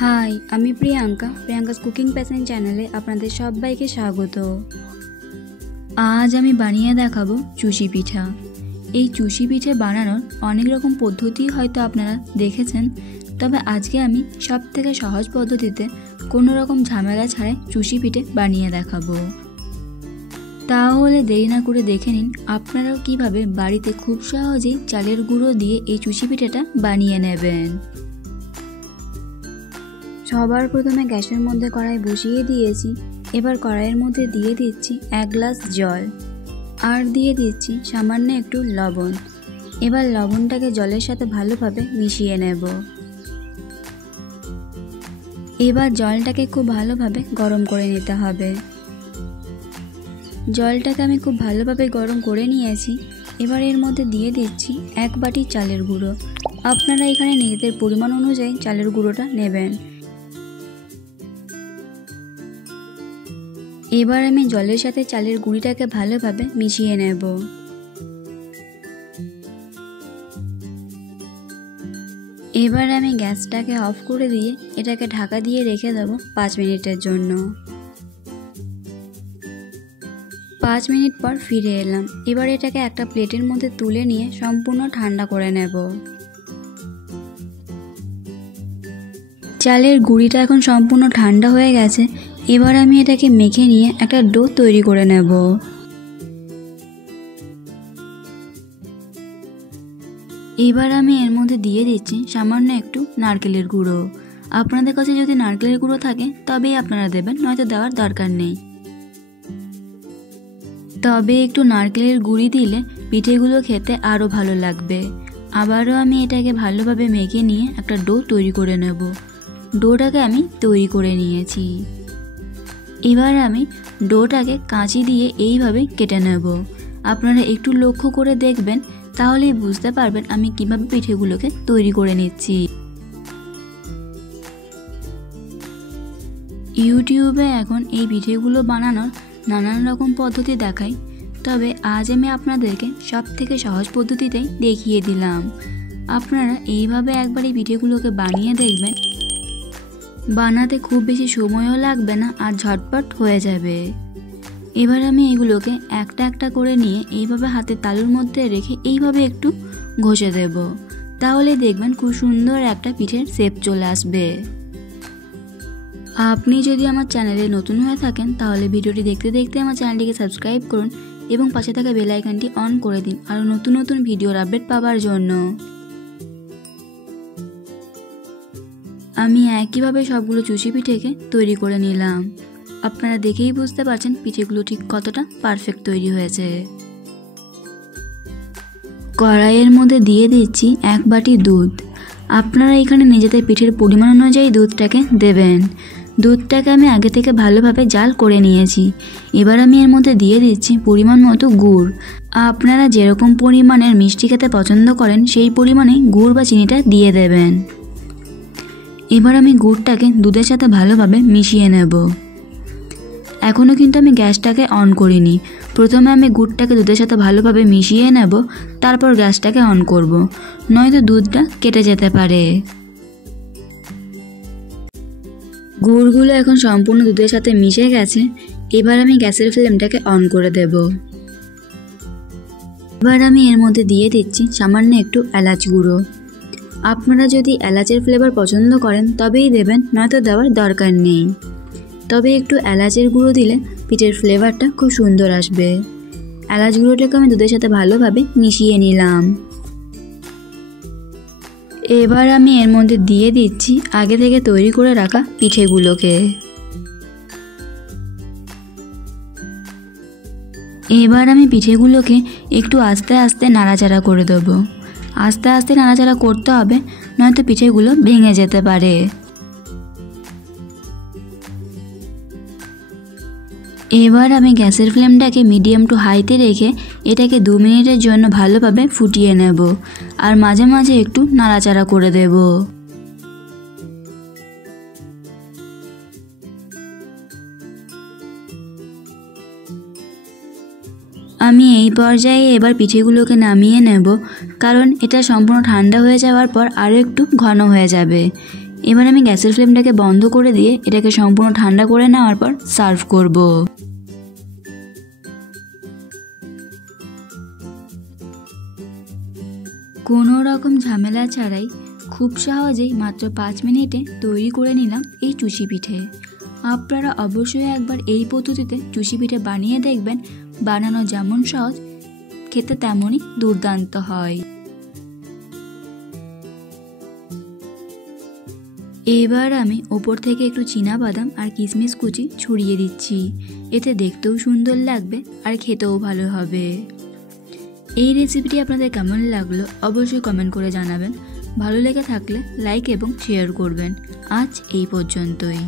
High, আমি Priyanka's cooking passion চ্যানেলে আপনাদের সবাইকে স্বাগত। আজ আমি বানিয়ে দেখাবো চুষি পিঠা। এই চুষি পিঠে বানানোর অনেক রকম পদ্ধতি হয়তো আপনারা দেখেছেন, তবে আজকে আমি সবথেকে সহজ পদ্ধতিতে কোনো রকম ঝামেলা ছাড়াই চুষি পিঠে বানিয়ে দেখাবো। তাহলে দেরি না করে দেখে নিন আপনারাও কিভাবে বাড়িতে খুব সহজেই চালের গুঁড়ো দিয়ে এই চুষি পিঠেটা বানিয়ে নেবেন। সবার প্রথমে গ্যাসের মধ্যে কড়াই বসিয়ে দিয়েছি। এবার কড়াইয়ের মধ্যে দিয়ে দিচ্ছি 1 গ্লাস জল আর দিয়ে দিচ্ছি সামান্য একটু লবণ। এবার লবণটাকে জলের সাথে ভালোভাবে মিশিয়ে নেব। এবার জলটাকে খুব ভালোভাবে গরম করে নিতে হবে। জলটাকে আমি খুব ভালোভাবে গরম করে নিয়েছি। এবার এর মধ্যে দিয়ে দিচ্ছি 1 বাটি চালের গুঁড়ো। আপনারা এখানে নিজেদের পরিমাণ অনুযায়ী চালের গুঁড়োটা নেবেন। এবার আমি জলের সাথে চালের গুঁড়িটাকে ভালোভাবে মিশিয়ে নেব। এবার আমি গ্যাসটাকে অফ করে দিয়ে এটাকে ঢাকা দিয়ে রেখে দেব 5 মিনিটের জন্য। 5 মিনিট পর ফিরে এলাম। এবার এটাকে একটা প্লেটের মধ্যে তুলে নিয়ে সম্পূর্ণ ঠান্ডা করে নেব। চালের গুঁড়িটা এখন সম্পূর্ণ ঠান্ডা হয়ে গেছে। এবার আমি এটাকে মেখে নিয়ে একটা ডো তৈরি করে নেব। এবার আমি এর মধ্যে দিয়ে দিচ্ছি সামান্য একটু নারকেলের গুঁড়ো। আপনাদের কাছে যদি নারকেলের গুঁড়ো থাকে তবেই আপনারা দেবেন, নয়তো দেওয়ার দরকার নেই। তবে একটু নারকেলের গুঁড়ি দিলে পিঠেগুলো খেতে আরও ভালো লাগবে। আবারও আমি এটাকে ভালোভাবে মেখে নিয়ে একটা ডো তৈরি করে নেব। ডোটাকে আমি তৈরি করে নিয়েছি। এবার আমি ডোটাকে কাঁচি দিয়ে এইভাবে কেটে নেব। আপনারা একটু লক্ষ্য করে দেখবেন, তাহলেই বুঝতে পারবেন আমি কিভাবে পিঠেগুলোকে তৈরি করে নিচ্ছি। ইউটিউবে এখন এই পিঠেগুলো বানানোর নানান রকম পদ্ধতি দেখায়, তবে আজ আমি আপনাদেরকে সবথেকে সহজ পদ্ধতিটাই দেখিয়ে দিলাম। আপনারা এইভাবে একবার এই পিঠেগুলোকে বানিয়ে দেখবেন। বানাতে খুব বেশি সময়ও লাগবে না আর ঝটপট হয়ে যাবে। এবার আমি এগুলোকে একটা একটা করে নিয়ে এইভাবে হাতের তালুর মধ্যে রেখে এইভাবে একটু ঘষে দেব। তাহলে দেখবেন খুব সুন্দর একটা পিঠের শেপ চলে আসবে। আপনি যদি আমার চ্যানেলে নতুন হয়ে থাকেন তাহলে ভিডিওটি দেখতে দেখতে আমার চ্যানেলটিকে সাবস্ক্রাইব করুন এবং পাশে থাকা বেল আইকনটি অন করে দিন আরও নতুন নতুন ভিডিওর আপডেট পাওয়ার জন্য। আমি একইভাবে সবগুলো চুষি পিঠেকে তৈরি করে নিলাম। আপনারা দেখেই বুঝতে পারছেন পিঠেগুলো ঠিক কতটা পারফেক্ট তৈরি হয়েছে। কড়াইয়ের মধ্যে দিয়ে দিচ্ছি 1 বাটি দুধ। আপনারা এখানে নিজেদের পিঠের পরিমাণ অনুযায়ী দুধটাকে দেবেন। দুধটাকে আমি আগে থেকে ভালোভাবে জাল করে নিয়েছি। এবার আমি এর মধ্যে দিয়ে দিচ্ছি পরিমাণ মতো গুড়। আপনারা যেরকম পরিমাণের মিষ্টি খেতে পছন্দ করেন সেই পরিমাণে গুড় বা চিনিটা দিয়ে দেবেন। এবার আমি গুড়টাকে দুধের সাথে ভালোভাবে মিশিয়ে নেব। এখনও কিন্তু আমি গ্যাসটাকে অন করিনি। প্রথমে আমি গুড়টাকে দুধের সাথে ভালোভাবে মিশিয়ে নেব, তারপর গ্যাসটাকে অন করব, নয়তো দুধটা কেটে যেতে পারে। গুড়গুলো এখন সম্পূর্ণ দুধের সাথে মিশে গেছে। এবার আমি গ্যাসের ফ্লেমটাকে অন করে দেব। এবার আমি এর মধ্যে দিয়ে দিচ্ছি সামান্য একটু এলাচ গুঁড়ো। আপনারা যদি এলাচের ফ্লেভার পছন্দ করেন তবেই দেবেন, নয়তো দেওয়ার দরকার নেই। তবে একটু এলাচের গুঁড়ো দিলে পিঠের ফ্লেভারটা খুব সুন্দর আসবে। এলাচ গুঁড়োটাকে আমি দুধের সাথে ভালোভাবে মিশিয়ে নিলাম। এবার আমি এর মধ্যে দিয়ে দিচ্ছি আগে থেকে তৈরি করে রাখা পিঠেগুলোকে। এবার আমি পিঠেগুলোকে একটু আস্তে আস্তে নাড়াচাড়া করে দেবো। আস্তে আস্তে নাড়াচাড়া করতে হবে, নয়তো পিঠেগুলো ভেঙে যেতে পারে। এবার আমি গ্যাসের ফ্লেমটাকে মিডিয়াম টু হাইতে রেখে এটাকে 2 মিনিটের জন্য ভালোভাবে ফুটিয়ে নেব আর মাঝে মাঝে একটু নাড়াচাড়া করে দেব। আমি এই পর্যায়ে এবার পিঠেগুলোকে নামিয়ে নেব, কারণ এটা সম্পূর্ণ ঠান্ডা হয়ে যাওয়ার পর আরও একটু ঘন হয়ে যাবে। এবার আমি গ্যাসের ফ্লেমটাকে বন্ধ করে দিয়ে এটাকে সম্পূর্ণ ঠান্ডা করে নেওয়ার পর সার্ভ করব। কোনো রকম ঝামেলা ছাড়াই খুব সহজেই মাত্র 5 মিনিটে তৈরি করে নিলাম এই চুষি পিঠে। আপনারা অবশ্যই একবার এই পদ্ধতিতে চুষি পিঠে বানিয়ে দেখবেন। বানানো যেমন সহজ, খেতে তেমনই দুর্দান্ত হয়। এবার আমি ওপর থেকে একটু চীনাবাদাম আর কিশমিশ কুচি ছড়িয়ে দিচ্ছি। এতে দেখতেও সুন্দর লাগবে আর খেতেও ভালো হবে। এই রেসিপিটি আপনাদের কেমন লাগলো অবশ্যই কমেন্ট করে জানাবেন। ভালো লেগে থাকলে লাইক এবং শেয়ার করবেন। আজ এই পর্যন্তই।